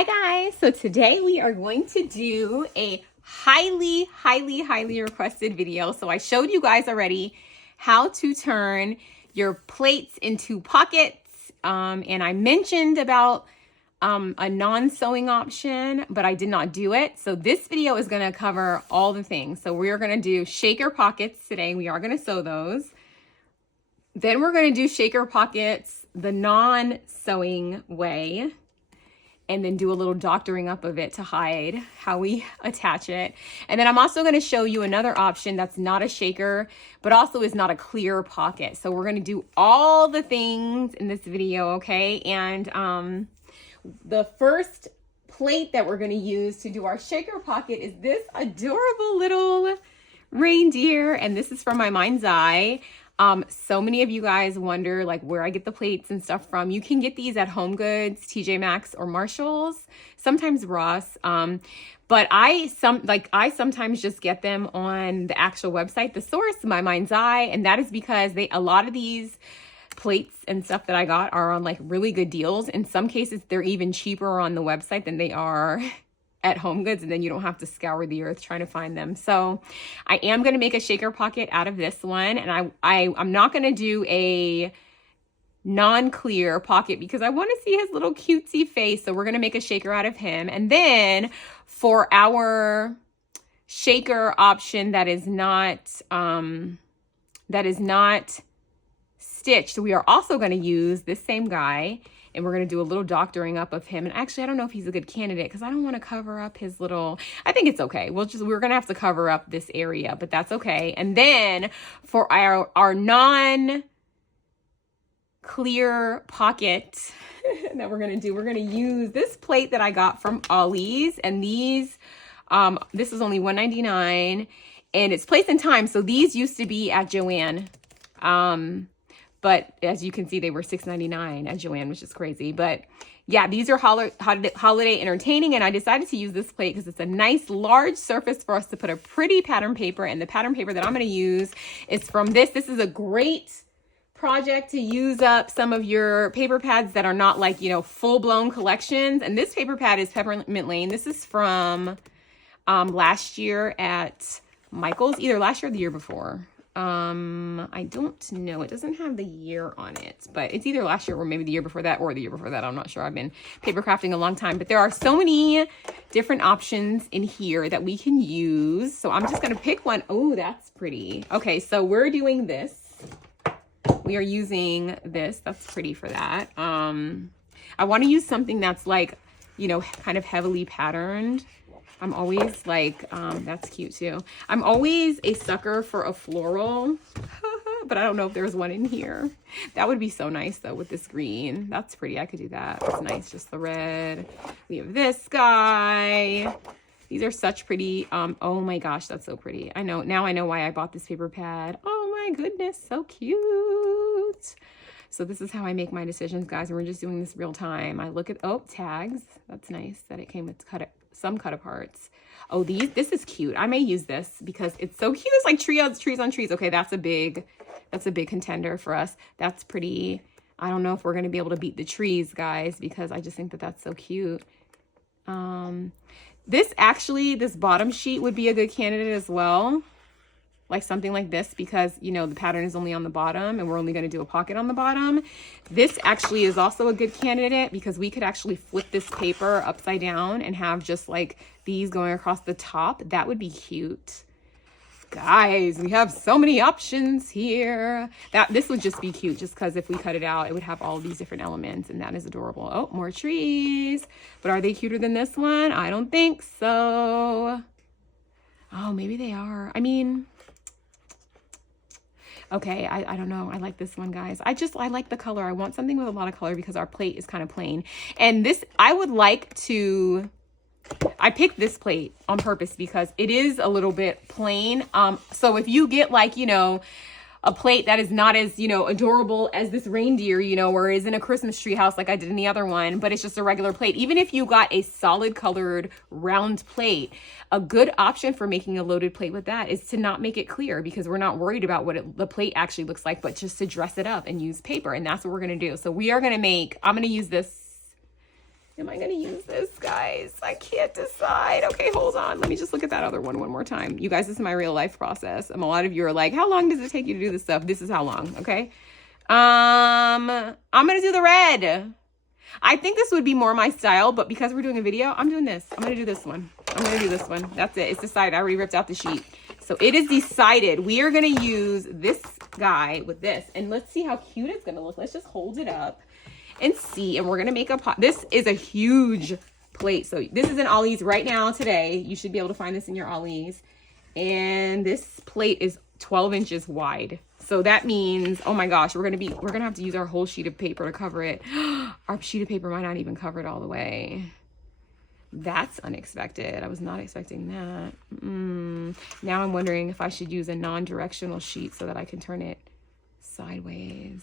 Hi guys, so today we are going to do a highly requested video. So I showed you guys already how to turn your plates into pockets, and I mentioned about a non-sewing option, but I did not do it. So this video is going to cover all the things. So we are going to do shaker pockets today. We are going to sew those. Then we're going to do shaker pockets the non-sewing way, and then do a little doctoring up of it to hide how we attach it. And then I'm also going to show you another option that's not a shaker, but also is not a clear pocket. So we're going to do all the things in this video, okay? And the first plate that we're going to use to do our shaker pocket is this adorable little reindeer, and this is from my mind's eye. So many of you guys wonder like where I get the plates and stuff from. You can get these at Home Goods, TJ Maxx, or Marshalls, sometimes Ross. But I sometimes just get them on the actual website, the source, My Mind's Eye, and that is because a lot of these plates and stuff that I got are on like really good deals. In some cases, they're even cheaper on the website than they are at Home Goods, and then you don't have to scour the earth trying to find them. So I am going to make a shaker pocket out of this one, and I'm not going to do a non-clear pocket because I want to see his little cutesy face. So we're going to make a shaker out of him. And then for our shaker option that is not stitched, we are also going to use this same guy, and we're going to do a little doctoring up of him. And actually, I don't know if he's a good candidate because I don't want to cover up his little, I think it's okay. We're going to have to cover up this area, but that's okay. And then for our non-clear pocket that we're going to do, we're going to use this plate that I got from Ollie's. And these, this is only $1.99, and it's place and time. So these used to be at Joann. But as you can see, they were $6.99 at Joann, which is crazy. But yeah, these are holiday entertaining, and I decided to use this plate because it's a nice large surface for us to put a pretty pattern paper. And the pattern paper that I'm going to use is from this. This is a great project to use up some of your paper pads that are not like, full-blown collections. And this paper pad is Peppermint Lane. This is from last year at Michael's, either last year or the year before. I don't know. It doesn't have the year on it, but it's either last year or maybe the year before that or the year before that. I'm not sure. I've been paper crafting a long time, but there are so many different options in here that we can use. So I'm just going to pick one. Oh, that's pretty. Okay. So we're doing this. We are using this. That's pretty for that. I want to use something that's like, kind of heavily patterned. I'm always like, that's cute too. I'm always a sucker for a floral, but I don't know if there's one in here. That would be so nice though with this green. That's pretty. I could do that. That's nice. Just the red. We have this guy. These are such pretty. Oh my gosh, that's so pretty. I know. Now I know why I bought this paper pad. Oh my goodness, so cute. So this is how I make my decisions, guys. And we're just doing this real time. I look at, tags. That's nice that it came with some cut aparts. Oh, this is cute. I may use this because it's so cute. It's like trees on trees. Okay, that's a big contender for us. That's pretty. I don't know if we're going to be able to beat the trees, guys, because I just think that that's so cute. This bottom sheet would be a good candidate as well. Like something like this, because the pattern is only on the bottom and we're only going to do a pocket on the bottom. This actually is also a good candidate because we could actually flip this paper upside down and have just like these going across the top. That would be cute. Guys, we have so many options here. This would just be cute just because if we cut it out, it would have all these different elements, and that is adorable. Oh, more trees. But are they cuter than this one? I don't think so. Oh, maybe they are. I mean, okay, I don't know. I like this one, guys. I like the color. I want something with a lot of color because our plate is kind of plain. And this, I picked this plate on purpose because it is a little bit plain. So if you get like, a plate that is not as, adorable as this reindeer, or is in a Christmas tree house like I did in the other one, but it's just a regular plate. Even if you got a solid colored round plate, a good option for making a loaded plate with that is to not make it clear because we're not worried about what the plate actually looks like, but just to dress it up and use paper. And that's what we're going to do. So we are going to I'm going to use this Am I gonna use this, guys? I can't decide. Okay, hold on. Let me just look at that other one more time. You guys, this is my real life process. A lot of you are like, how long does it take you to do this stuff? This is how long, okay? I'm gonna do the red. I think this would be more my style, but because we're doing a video, I'm doing this. I'm gonna do this one. I'm gonna do this one. That's it. It's decided. I already ripped out the sheet. So it is decided. We are gonna use this guy with this. And let's see how cute it's gonna look. Let's just hold it up and see. And we're gonna make a pot. This is a huge plate. So this is in Ollie's right now today. You should be able to find this in your Ollie's. And this plate is 12 inches wide. So that means, oh my gosh, we're gonna have to use our whole sheet of paper to cover it. Our sheet of paper might not even cover it all the way. That's unexpected. I was not expecting that. Now I'm wondering if I should use a non-directional sheet so that I can turn it sideways.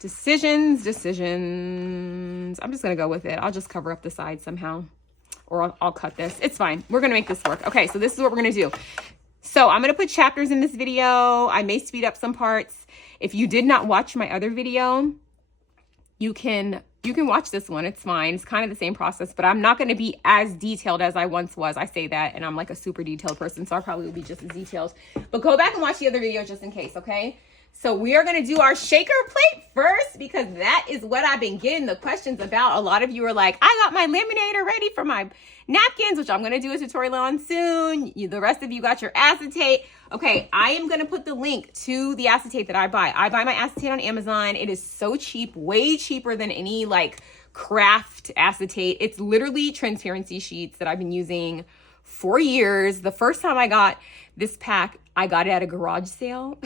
Decisions. I'm just gonna go with it. I'll just cover up the side somehow, or I'll cut this. It's fine. We're gonna make this work. Okay, so this is what we're gonna do. So I'm gonna put chapters in this video. I may speed up some parts. If you did not watch my other video, you can watch this one. It's fine. It's kind of the same process, but I'm not going to be as detailed as I once was. I say that, and I'm like a super detailed person, so I probably will be just as detailed. But go back and watch the other video just in case, okay? So we are going to do our shaker plate first, because that is what I've been getting the questions about. A lot of you are like, I got my laminator ready for my napkins, which I'm going to do a tutorial on soon. The rest of you got your acetate. Okay, I am going to put the link to the acetate that I buy. I buy my acetate on Amazon. It is so cheap, way cheaper than any like craft acetate. It's literally transparency sheets that I've been using for years. The first time I got this pack, I got it at a garage sale.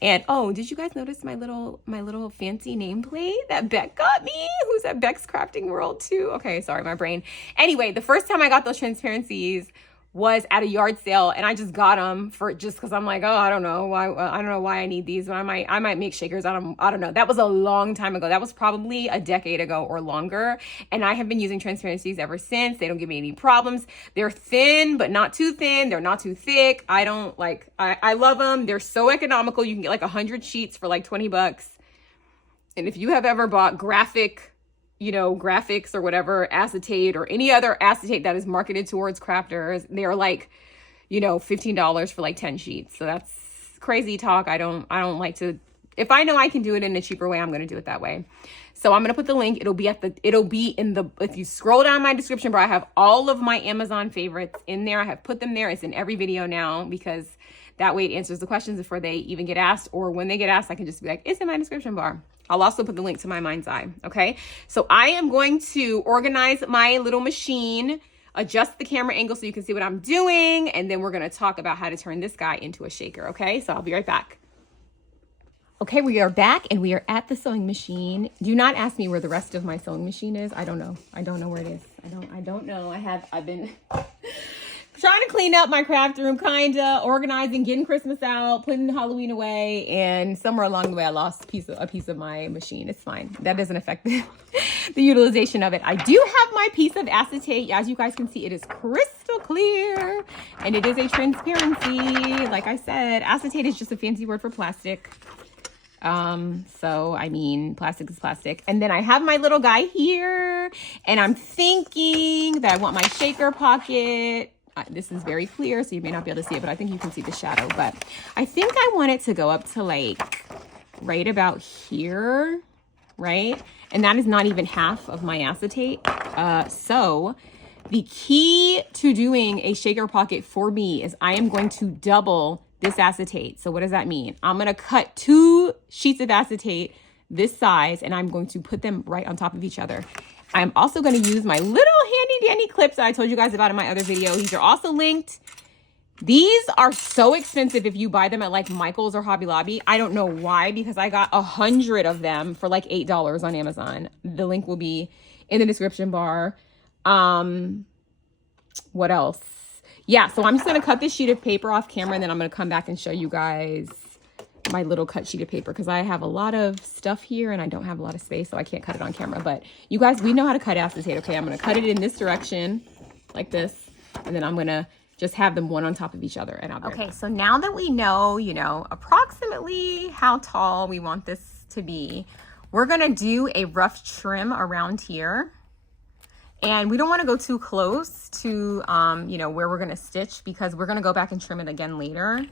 And oh, did you guys notice my little fancy nameplate that Beck got me? Who's at Beck's Crafting World too? Okay, sorry, my brain. Anyway, the first time I got those transparencies was at a yard sale, and I just got them for just because I'm like, oh, I don't know why I need these, but I might make shakers. I don't know. That was a long time ago. That was probably a decade ago or longer, and I have been using transparencies ever since. They don't give me any problems. They're thin, but not too thin. They're not too thick. I love them. They're so economical. You can get like 100 sheets for like 20 bucks. And if you have ever bought graphics or whatever, acetate or any other acetate that is marketed towards crafters, they are like, $15 for like 10 sheets. So that's crazy talk. I don't like to, if I know I can do it in a cheaper way, I'm going to do it that way. So I'm going to put the link. It'll be if you scroll down my description bar, I have all of my Amazon favorites in there. I have put them there. It's in every video now, because that way it answers the questions before they even get asked, or when they get asked, I can just be like, it's in my description bar. I'll also put the link to my mind's eye. Okay. So I am going to organize my little machine, adjust the camera angle so you can see what I'm doing. And then we're going to talk about how to turn this guy into a shaker. Okay. So I'll be right back. Okay. We are back and we are at the sewing machine. Do not ask me where the rest of my sewing machine is. I don't know. I don't know where it is. I don't know. I've been trying to clean up my craft room, organizing, getting Christmas out, putting Halloween away, and somewhere along the way I lost a piece of my machine. It's fine. That doesn't affect the utilization of it. I do have my piece of acetate. As you guys can see, it is crystal clear, and it is a transparency. Like I said, acetate is just a fancy word for plastic. So I mean, plastic is plastic. And then I have my little guy here, and I'm thinking that I want my shaker pocket. This is very clear, so you may not be able to see it, but I think you can see the shadow. But I think I want it to go up to like right about here, right? And that is not even half of my acetate. So the key to doing a shaker pocket for me is I am going to double this acetate. So what does that mean? I'm going to cut 2 sheets of acetate this size, and I'm going to put them right on top of each other. I'm also going to use my little handy dandy clips that I told you guys about in my other video. These are also linked. These are so expensive if you buy them at like Michael's or Hobby Lobby. I don't know why, because I got 100 of them for like $8 on Amazon. The link will be in the description bar. What else? Yeah, so I'm just going to cut this sheet of paper off camera, and then I'm going to come back and show you guys my little cut sheet of paper, because I have a lot of stuff here and I don't have a lot of space, so I can't cut it on camera. But you guys, we know how to cut acetate. Okay, I'm going to cut it in this direction like this, and then I'm going to just have them one on top of each other. And I'll be right back. So now that we know, approximately how tall we want this to be, we're gonna do a rough trim around here. And we don't want to go too close to, you know, where we're going to stitch, because we're going to go back and trim it again later.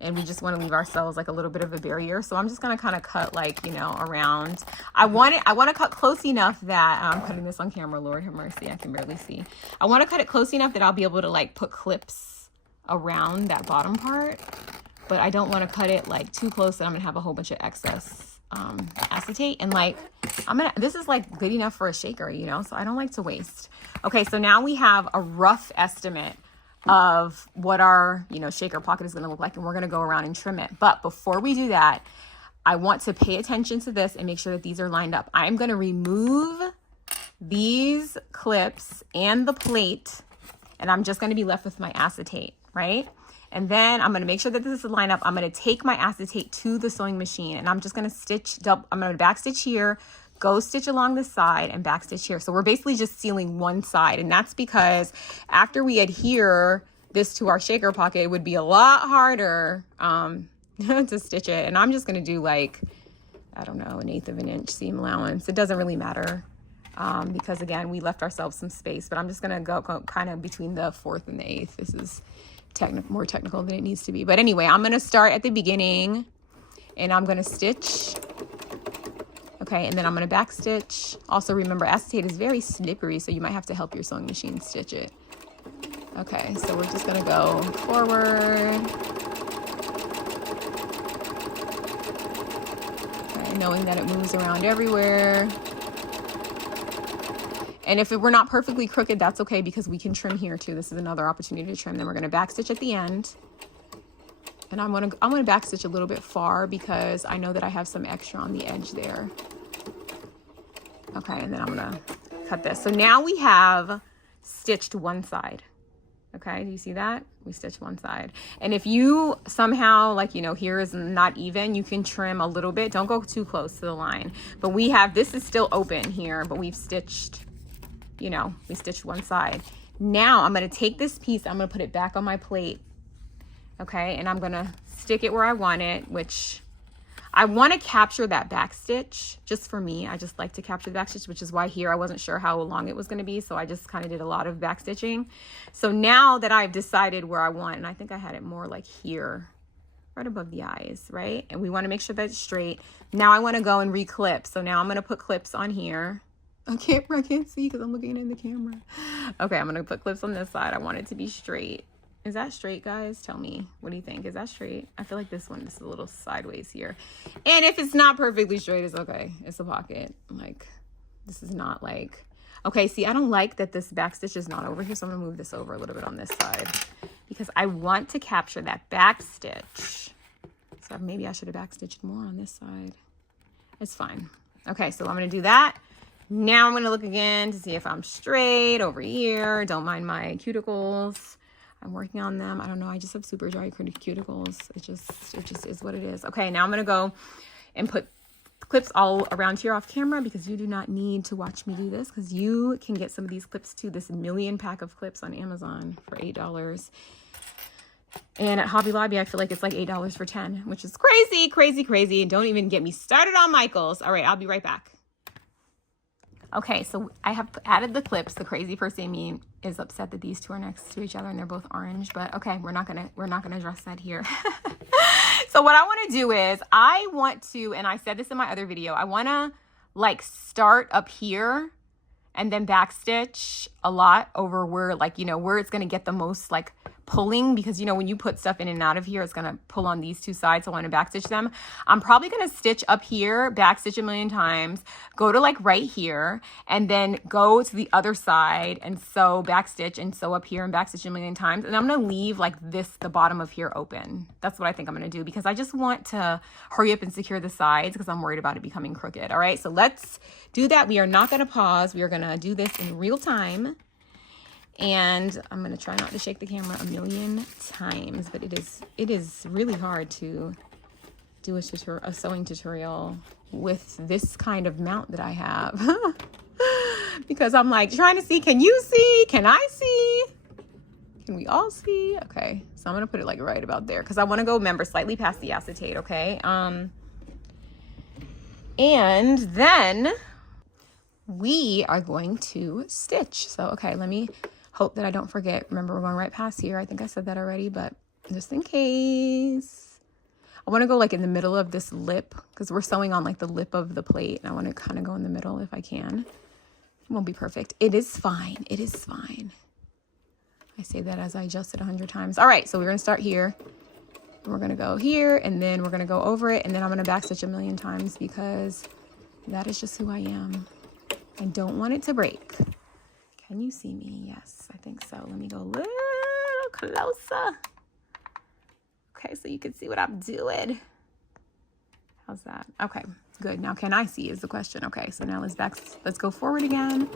And we just want to leave ourselves like a little bit of a barrier. So I'm just going to kind of cut like, you know, around. I want to cut close enough that I'm putting this on camera. Lord have mercy. I can barely see. I want to cut it close enough that I'll be able to like put clips around that bottom part. But I don't want to cut it like too close that I'm going to have a whole bunch of excess acetate. And like this is like good enough for a shaker, you know, so I don't like to waste. Okay, so now we have a rough estimate of what our, you know, shaker pocket is going to look like, and we're going to go around and trim it. But before we do that, I want to pay attention to this and make sure that these are lined up. I'm going to remove these clips and the plate, and I'm just going to be left with my acetate, right? And then I'm going to make sure that this is lined up. I'm going to take my acetate to the sewing machine, and I'm just going to stitch, I'm going to back stitch here, go stitch along the side, and back stitch here. So we're basically just sealing one side. And that's because after we adhere this to our shaker pocket, it would be a lot harder to stitch it. And I'm just going to do like, I don't know, 1/8 of an inch seam allowance. It doesn't really matter because again, we left ourselves some space, but I'm just going to go kind of between the 4th and the 8th. This is more technical than it needs to be. But anyway, I'm going to start at the beginning and I'm going to stitch. Okay, and then I'm going to back stitch. Also remember, acetate is very slippery, so you might have to help your sewing machine stitch it. Okay, so we're just going to go forward. Okay, knowing that it moves around everywhere. And if we're not perfectly crooked, that's okay, because we can trim here too. This is another opportunity to trim. Then we're going to back stitch at the end. And I'm going to back stitch a little bit far because I know that I have some extra on the edge there. Okay, and then I'm going to cut this. So now we have stitched one side. Okay, do you see that? We stitched one side. And if you somehow, like, you know, here is not even, you can trim a little bit. Don't go too close to the line. But we have, this is still open here, but we've stitched, you know, we stitched one side. Now I'm going to take this piece, I'm going to put it back on my plate. Okay, and I'm going to stick it where I want it, which I want to capture that back stitch just for me. I just like to capture the back stitch, which is why here I wasn't sure how long it was going to be. So I just kind of did a lot of back stitching. So now that I've decided where I want, and I think I had it more like here, right above the eyes, right? And we want to make sure that's straight. Now I want to go and reclip. So now I'm going to put clips on here. I can't see because I'm looking in the camera. Okay, I'm going to put clips on this side. I want it to be straight. Is that straight, guys? Tell me. What do you think? Is that straight? I feel like this one is a little sideways here. And if it's not perfectly straight, it's okay. It's a pocket. Like, this is not like... Okay, see, I don't like that this back stitch is not over here, so I'm going to move this over a little bit on this side because I want to capture that back stitch. So maybe I should have back stitched more on this side. It's fine. Okay, so I'm going to do that. Now I'm going to look again to see if I'm straight over here. Don't mind my cuticles. I'm working on them. I don't know. I just have super dry cuticles. It just is what it is. Okay, now I'm going to go and put clips all around here off camera because you do not need to watch me do this because you can get some of these clips too. This million pack of clips on Amazon for $8. And at Hobby Lobby, I feel like it's like $8 for 10, which is crazy, crazy, crazy. And don't even get me started on Michaels. All right, I'll be right back. Okay, so I have added the clips. The crazy person in me is upset that these two are next to each other and they're both orange, but okay, we're not gonna address that here. So what I want to do is I want to, and I said this in my other video, I want to like start up here and then backstitch a lot over where, like, you know, where it's going to get the most like pulling, because, you know, when you put stuff in and out of here, it's going to pull on these two sides. So I want to backstitch them. I'm probably going to stitch up here, backstitch a million times, go to like right here, and then go to the other side and sew, backstitch and sew up here and backstitch a million times. And I'm going to leave like this, the bottom of here open. That's what I think I'm going to do because I just want to hurry up and secure the sides because I'm worried about it becoming crooked. All right, so let's do that. We are not going to pause. We are going to do this in real time. And I'm going to try not to shake the camera a million times, but it is really hard to do a sewing tutorial with this kind of mount that I have because I'm like trying to see, can you see? Can I see? Can we all see? Okay, so I'm going to put it like right about there because I want to go, remember, slightly past the acetate, okay? And then we are going to stitch. So, okay, let me hope that I don't forget. Remember, we're going right past here. I think I said that already, but just in case. I want to go like in the middle of this lip because we're sewing on like the lip of the plate. And I want to kind of go in the middle if I can. It won't be perfect. It is fine. It is fine. I say that as I adjust it 100 times. All right, so we're going to start here. And we're going to go here, and then we're going to go over it, and then I'm going to backstitch a million times because that is just who I am. I don't want it to break. Can you see me? Yes, I think so. Let me go a little closer. Okay, so you can see what I'm doing. How's that? Okay, good. Now, can I see is the question. Okay, so now let's go forward again.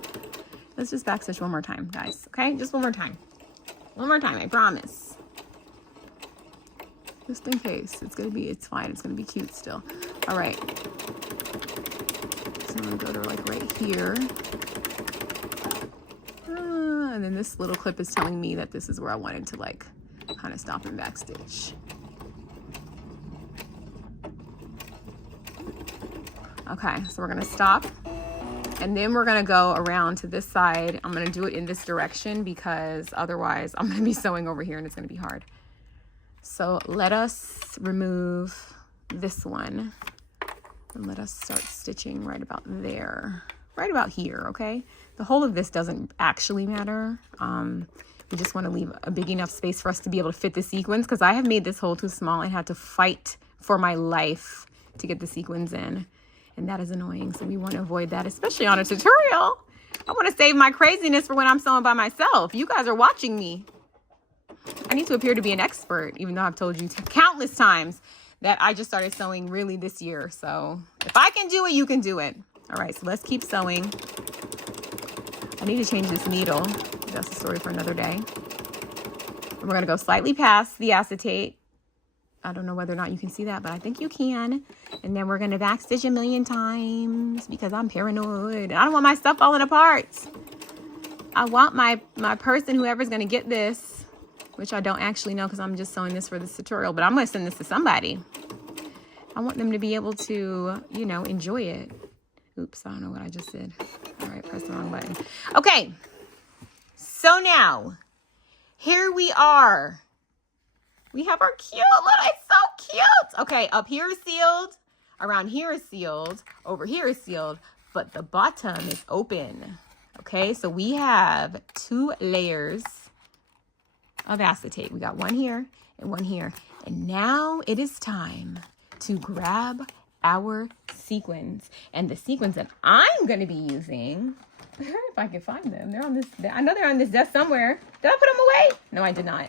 Let's just backstitch one more time, guys. Okay, just one more time. One more time, I promise. Just in case. It's fine. It's gonna be cute still. All right. So I'm gonna go to like right here. And then this little clip is telling me that this is where I wanted to like kind of stop and backstitch. Okay, so we're gonna stop. And then we're gonna go around to this side. I'm gonna do it in this direction because otherwise I'm gonna be sewing over here and it's gonna be hard. So let us remove this one and let us start stitching right about there, right about here, okay? The whole of this doesn't actually matter. We just wanna leave a big enough space for us to be able to fit the sequins because I have made this hole too small and had to fight for my life to get the sequins in. And that is annoying, so we want to avoid that, especially on a tutorial. I want to save my craziness for when I'm sewing by myself. You guys are watching me. I need to appear to be an expert, even though I've told you countless times that I just started sewing really this year. So if I can do it, you can do it. All right, so let's keep sewing. I need to change this needle. That's a story for another day. And we're going to go slightly past the acetate. I don't know whether or not you can see that, but I think you can. And then we're going to backstitch a million times because I'm paranoid. I don't want my stuff falling apart. I want my person, whoever's going to get this, which I don't actually know because I'm just sewing this for this tutorial, but I'm going to send this to somebody. I want them to be able to, you know, enjoy it. Oops, I don't know what I just did. All right, press the wrong button. Okay, so now, here we are. We have our cute little, it's so cute. Okay, up here is sealed, around here is sealed, over here is sealed, but the bottom is open. Okay, so we have 2 layers of acetate. We got one here and one here. And now it is time to grab our sequins. And the sequins that I'm gonna be using, if I can find them, they're on this, I know they're on this desk somewhere. Did I put them away? No, I did not.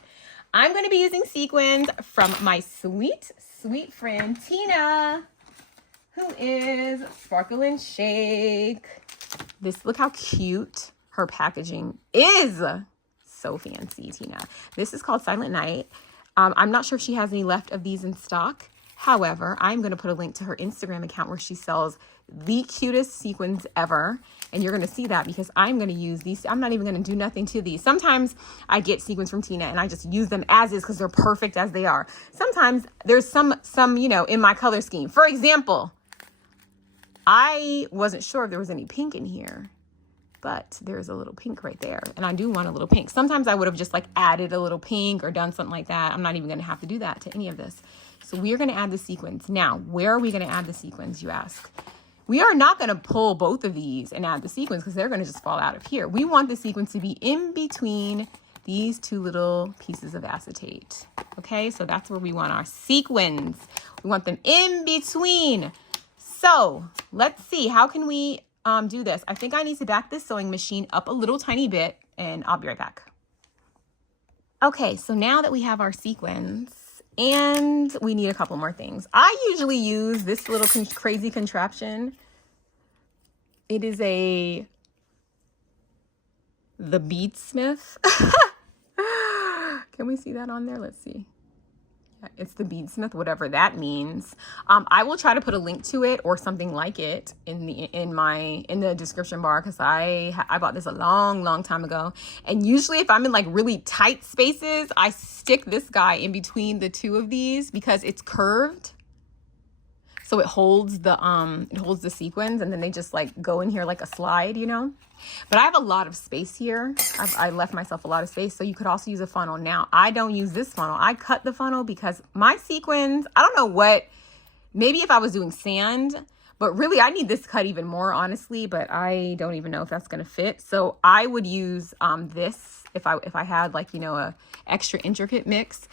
I'm going to be using sequins from my sweet, sweet friend, Tina, who is Sparkle and Shake. Look how cute her packaging is. So fancy, Tina. This is called Silent Night. I'm not sure if she has any left of these in stock. However, I'm going to put a link to her Instagram account where she sells the cutest sequins ever. And you're going to see that because I'm going to use these. I'm not even going to do nothing to these. Sometimes I get sequins from Tina and I just use them as is because they're perfect as they are. Sometimes there's some, you know, in my color scheme. For example, I wasn't sure if there was any pink in here, but there's a little pink right there. And I do want a little pink. Sometimes I would have just like added a little pink or done something like that. I'm not even going to have to do that to any of this. So we're going to add the sequins. Now, where are we going to add the sequins, you ask? We are not going to pull both of these and add the sequins because they're going to just fall out of here. We want the sequins to be in between these 2 little pieces of acetate. Okay, so that's where we want our sequins. We want them in between. So let's see, how can we do this? I think I need to back this sewing machine up a little tiny bit and I'll be right back. Okay, so now that we have our sequins, and we need a couple more things. I usually use this little crazy contraption. It is the Beadsmith. Can we see that on there? Let's see. Yeah, it's the Beadsmith, whatever that means. I will try to put a link to it or something like it in the description bar because I bought this a long time ago. And usually if I'm in like really tight spaces, I stick this guy in between the 2 of these because it's curved. So it holds the sequins, and then they just like go in here like a slide, you know. But I have a lot of space here. I left myself a lot of space, so you could also use a funnel. Now, I don't use this funnel. I cut the funnel because my sequins, I don't know what, maybe if I was doing sand, but really I need this cut even more, honestly, but I don't even know if that's gonna fit. So I would use this if I had like, you know, a extra intricate mix.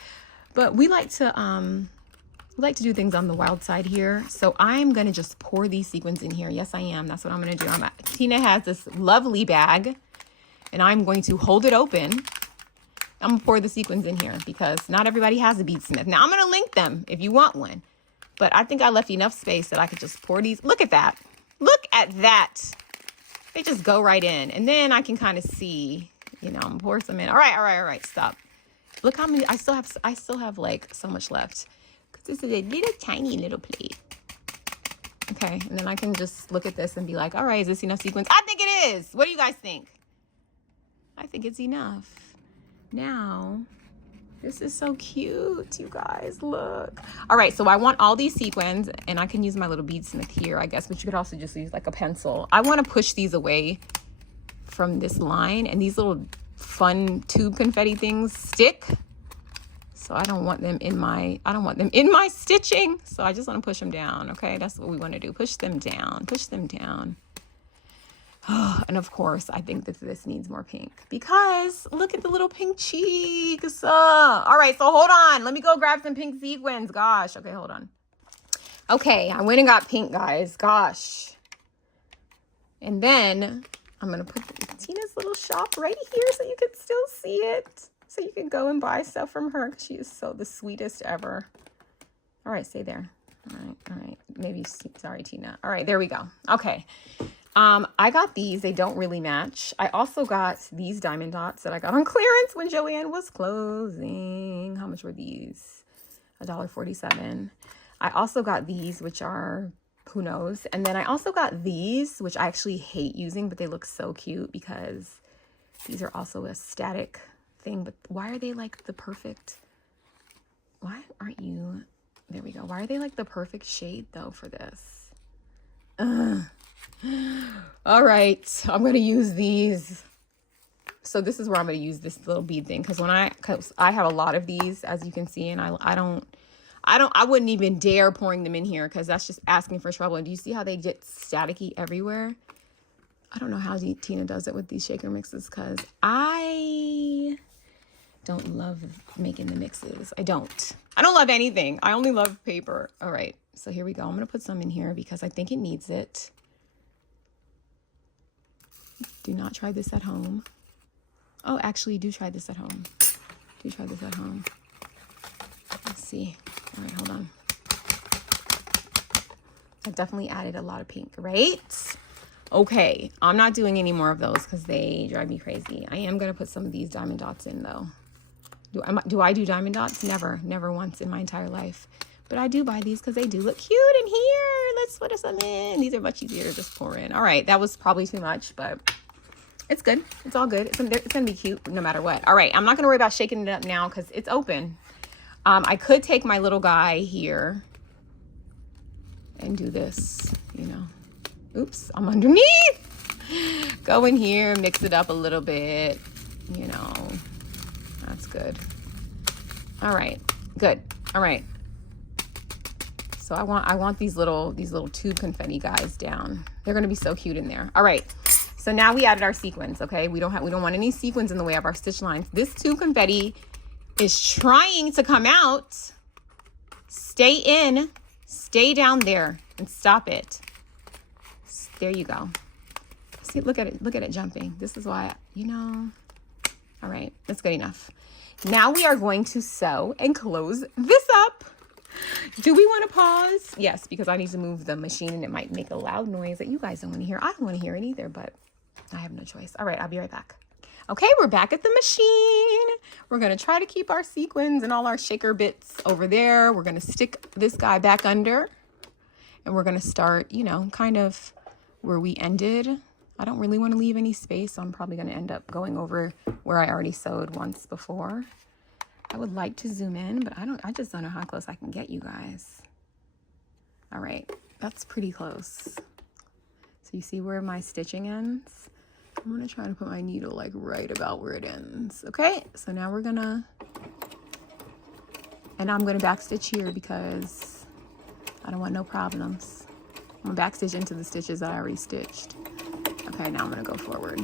But we like to do things on the wild side here. So I'm going to just pour these sequins in here. Yes, I am. That's what I'm going to do. Tina has this lovely bag, and I'm going to hold it open. I'm going to pour the sequins in here because not everybody has a beadsmith. Now, I'm going to link them if you want one. But I think I left enough space that I could just pour these. Look at that. Look at that. They just go right in. And then I can kind of see, you know, I'm going to pour some in. All right. Stop. Look how many, I still have like so much left. This is a little tiny little plate. Okay, and then I can just look at this and be like, all right, is this enough sequins? I think it is. What do you guys think? I think it's enough. Now, this is so cute, you guys, look. All right, so I want all these sequins, and I can use my little beadsmith here, I guess, but you could also just use like a pencil. I want to push these away from this line, and these little fun tube confetti things stick. So I don't want them in my stitching. So I just want to push them down. Okay, that's what we want to do. Push them down. Push them down. Oh, and of course, I think that this needs more pink because look at the little pink cheeks. All right, so hold on. Let me go grab some pink sequins. Gosh. Okay, hold on. Okay, I went and got pink, guys. Gosh. And then I'm going to put Tina's little shop right here so you can still see it. So you can go and buy stuff from her because she is so the sweetest ever. All right, stay there. All right. Maybe, sorry, Tina. All right, there we go. Okay. I got these. They don't really match. I also got these diamond dots that I got on clearance when Joanne was closing. How much were these? $1.47. I also got these, which are, who knows? And then I also got these, which I actually hate using, but they look so cute because these are also a static thing. But why are they like the perfect, why aren't you, there we go. Why are they like the perfect shade though for this? All right, I'm gonna use these. So this is where I'm gonna use this little bead thing because I have a lot of these, as you can see, and I wouldn't even dare pouring them in here because that's just asking for trouble. And do you see how they get staticky everywhere? I don't know how Tina does it with these shaker mixes because I don't love making the mixes. I don't love anything. I only love paper. All right, so here we go. I'm gonna put some in here because I think it needs it. Do not try this at home. Oh, actually, do try this at home. Do try this at home. Let's see. All right, hold on. I definitely added a lot of pink, right? Okay, I'm not doing any more of those because they drive me crazy. I am gonna put some of these diamond dots in though. Do I do diamond dots? Never once in my entire life. But I do buy these because they do look cute in here. Let's put some in. These are much easier to just pour in. All right, that was probably too much, but it's good. It's all good. It's gonna be cute no matter what. All right, I'm not gonna worry about shaking it up now because it's open. I could take my little guy here and do this, you know. Oops, I'm underneath. Go in here, mix it up a little bit, you know. That's good. All right, good. All right. So I want these little tube confetti guys down. They're gonna be so cute in there. All right. So now we added our sequins. Okay, we don't want any sequins in the way of our stitch lines. This tube confetti is trying to come out. Stay in. Stay down there and stop it. There you go. See, look at it jumping. This is why, you know. All right, that's good enough. Now we are going to sew and close this up. Do we want to pause? Yes, because I need to move the machine and it might make a loud noise that you guys don't want to hear. I don't want to hear it either, but I have no choice. All right, I'll be right back. Okay, we're back at the machine. We're going to try to keep our sequins and all our shaker bits over there. We're going to stick this guy back under and we're going to start, you know, kind of where we ended. I don't really want to leave any space, so I'm probably going to end up going over where I already sewed once before. I would like to zoom in, but I just don't know how close I can get you guys. All right, that's pretty close. So you see where my stitching ends? I'm gonna try to put my needle like right about where it ends. Okay, so now we're gonna, and I'm gonna backstitch here because I don't want no problems. I'm gonna backstitch into the stitches that I already stitched. Okay, now I'm gonna go forward.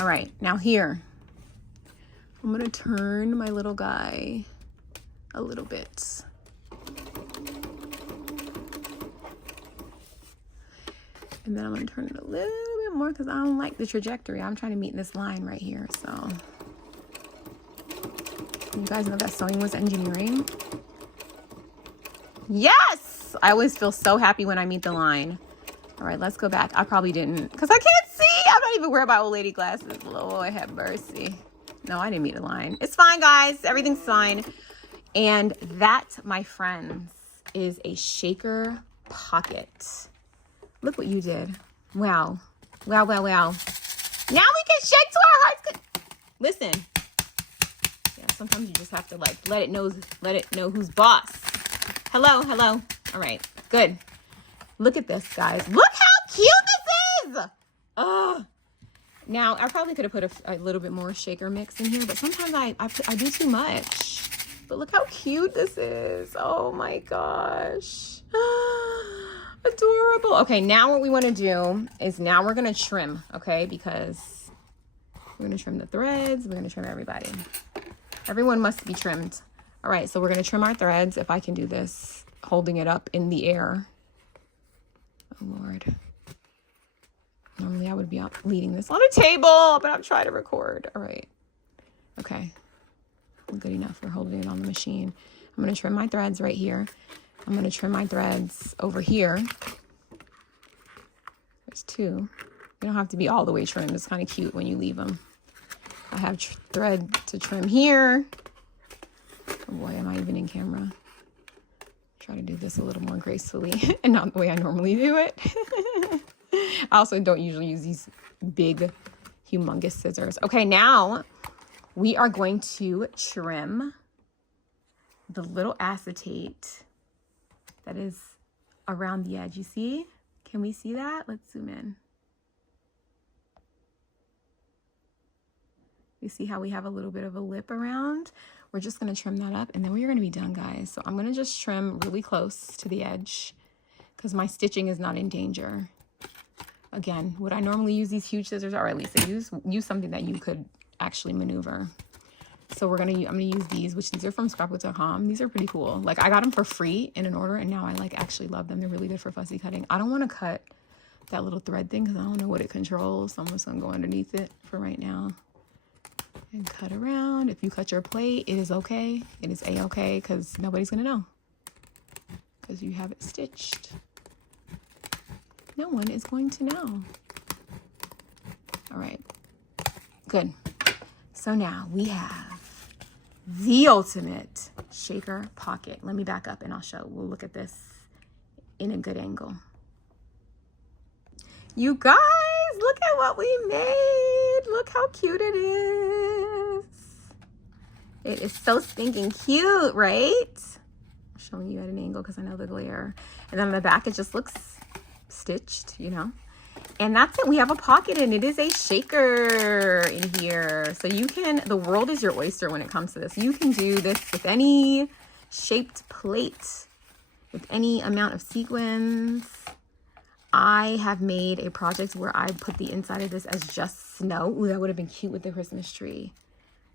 All right, now here, I'm gonna turn my little guy a little bit. And then I'm gonna turn it a little bit more because I don't like the trajectory. I'm trying to meet this line right here, so. You guys know that sewing was engineering? Yes! I always feel so happy when I meet the line. All right, let's go back. I probably didn't, because I can't see. I'm not even wearing my old lady glasses. Lord have mercy. No, I didn't meet the line. It's fine, guys. Everything's fine. And that, my friends, is a shaker pocket. Look what you did. Wow. Wow, wow, wow. Now we can shake to our hearts. Listen. Yeah, sometimes you just have to like let it know who's boss. Hello, hello. All right, good. Look at this, guys. Look how cute this is. Oh. Now, I probably could have put a little bit more shaker mix in here, but sometimes I do too much. But look how cute this is. Oh my gosh. Adorable. Okay, now what we want to do is now we're going to trim, okay? Because we're going to trim the threads. We're going to trim everybody. Everyone must be trimmed. All right, so we're going to trim our threads. If I can do this, holding it up in the air. Oh, Lord. Normally I would be out leading this on a table, but I'm trying to record. All right. Okay. Good enough. We're holding it on the machine. I'm going to trim my threads right here. I'm going to trim my threads over here. There's two. You don't have to be all the way trimmed. It's kind of cute when you leave them. I have thread to trim here. Oh boy, am I even in camera? Try to do this a little more gracefully and not the way I normally do it. I also don't usually use these big, humongous scissors. Okay, now we are going to trim the little acetate that is around the edge. You see? Can we see that? Let's zoom in. You see how we have a little bit of a lip around? We're just going to trim that up and then we're going to be done, guys. So I'm going to just trim really close to the edge because my stitching is not in danger. Again, would I normally use these huge scissors? Or at least use something that you could actually maneuver. So I'm gonna use these, which these are from scrapbook.com. These are pretty cool. Like I got them for free in an order and now I like actually love them. They're really good for fussy cutting. I don't want to cut that little thread thing because I don't know what it controls. So I'm just gonna go underneath it for right now and cut around. If you cut your plate, it is okay. It is a-okay because nobody's gonna know because you have it stitched. No one is going to know. All right, good. So now we have the ultimate shaker pocket. Let me back up and I'll show. We'll look at this in a good angle. You guys, look at what we made. Look how cute it is. It is so stinking cute, right? I'm showing you at an angle because I know the glare. And then on the back, it just looks stitched, you know. And that's it. We have a pocket and it is a shaker in here. So you can, the world is your oyster when it comes to this. You can do this with any shaped plate, with any amount of sequins. I have made a project where I put the inside of this as just snow. Ooh, that would have been cute with the Christmas tree.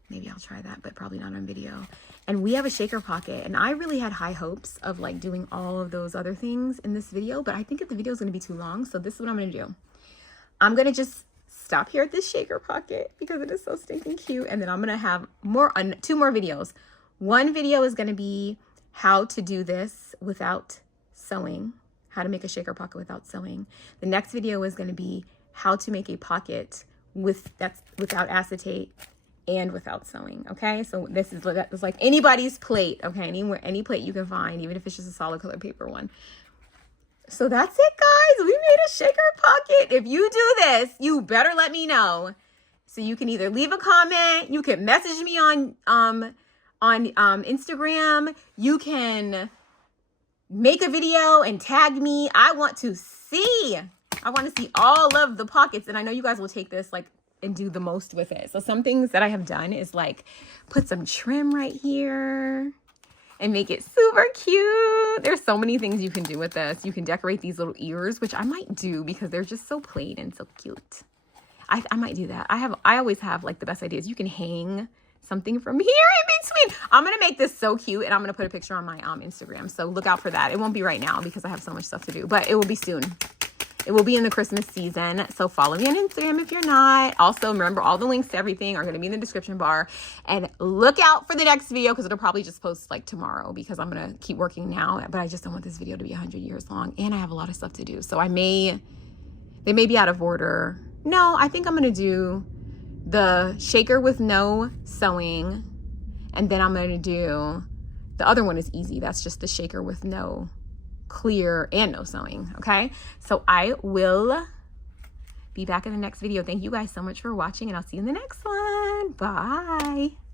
Maybe I'll try that, but probably not on video. And we have a shaker pocket, and I really had high hopes of like doing all of those other things in this video, but I think that the video is going to be too long. So this is what I'm going to do. I'm going to just stop here at this shaker pocket because it is so stinking cute. And then I'm going to have two more videos. One video is going to be how to do this without sewing, how to make a shaker pocket without sewing. The next video is going to be how to make a pocket without acetate and without sewing. Okay, so this is like anybody's plate. Okay, any plate you can find, even if it's just a solid color paper one. So that's it, guys. We made a shaker pocket. If you do this, you better let me know So you can either leave a comment, you can message me on Instagram, you can make a video and tag me. I want to see all of the pockets, and I know you guys will take this like and do the most with it. So some things that I have done is like put some trim right here and make it super cute. There's so many things you can do with this. You can decorate these little ears, which I might do because they're just so plain and so cute. I might do that. I always have like the best ideas. You can hang something from here in between. I'm gonna make this so cute, and I'm gonna put a picture on my Instagram. So look out for that. It won't be right now because I have so much stuff to do, but it will be soon. It will be in the Christmas season. So follow me on Instagram if you're not. Also, remember, all the links to everything are going to be in the description bar. And look out for the next video because it'll probably just post like tomorrow because I'm going to keep working now. But I just don't want this video to be 100 years long. And I have a lot of stuff to do. So they may be out of order. No, I think I'm going to do the shaker with no sewing. And then I'm going to do, the other one is easy. That's just the shaker with no clear and no sewing. Okay, so I will be back in the next video. Thank you guys so much for watching, and I'll see you in the next one. Bye.